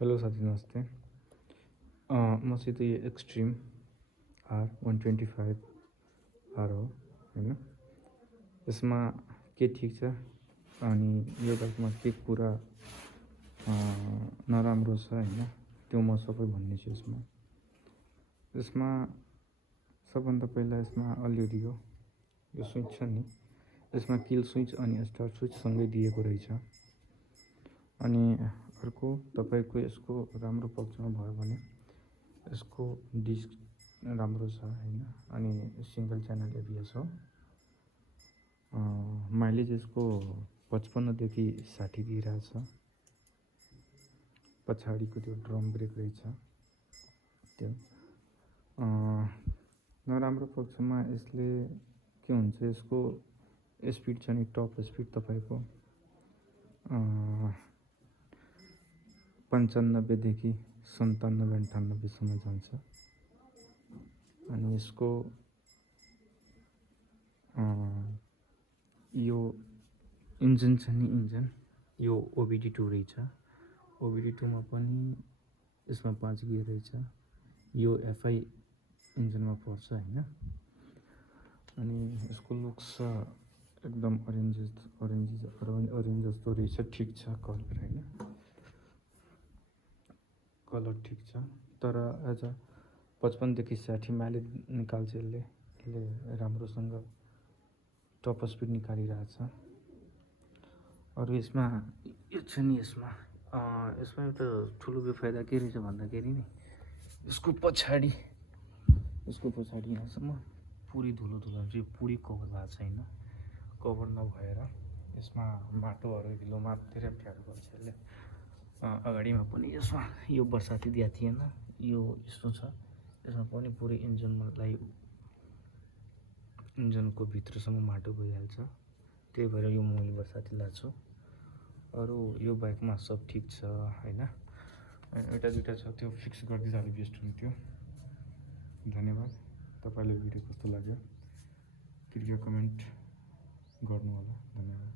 Hello साथी नमस्ते। मसित यो एक्सट्रिम R125R हो होइन। यसमा के ठिक छ अनि यो बाइकमा के कुरा नराम्रो छ होइन, त्यो म सबै भन्नेछु यसमा। सबभन्दा पहिला यसमा अलरेडी यो स्विच छ नि, यसमा किल स्विच अनि स्टार्ट स्विच सँगै दिएको रहेछ। अनि अर्को तपाईँको यसको राम्रो पक्षमा भयो भने यसको डिस्क राम्रो छ होइन, अनि सिङ्गल च्यानल एबिएस हो। माइलेज यसको 55 देखि 60 दिइरहेछ। पछाडिको त्यो ड्रम ब्रेक रहेछ त्यो। नराम्रो पक्षमा यसले के हुन्छ, यसको स्पिड छ नि, टप स्पिड तपाईँको 95 देखि 97-98 सम्म जान्छ। अनि यसको यो इन्जिन छ नि, यो OBD2 रहेछ। OBD2 मा पनि यसमा 5 गियर रहेछ। यो FI इन्जिनमा पर्छ होइन। अनि यसको लुक्स एकदम अरेन्ज जस्तो रहेछ। ठिक छ कलर होइन, कलर ठिक छ। तर एज 55 देखि 60 माइलेज निकाल्छ यसले राम्रोसँग टप स्पिड निकालिरहेछ। अरू यसमा यो छ नि, यसमा एउटा ठुलो बेफाइदा के रहेछ भन्दाखेरि नि, यसको पछाडि यहाँसम्म पुरै धुलो चाहिँ पुरै कभर भएको छैन। कभर नभएर यसमा माटोहरू हिलो मात्रै अप्ठ्यारो गर्छ यसले। अगाडिमा पनि यसमा यो बर्साती दिएको थिएन, यो यस्तो छ। यसमा पनि पुरै इन्जनको भित्रसम्म माटो गइहाल्छ। त्यही भएर यो म बर्साती लाग्छु। अरू यो बाइकमा सब ठिक छ होइन। एउटा दुइटा छ, त्यो फिक्स गरिदिँदा बेस्ट हुन्थ्यो। धन्यवाद। तपाईँलाई भिडियो कस्तो लाग्यो कृपया कमेन्ट गर्नु होला। धन्यवाद।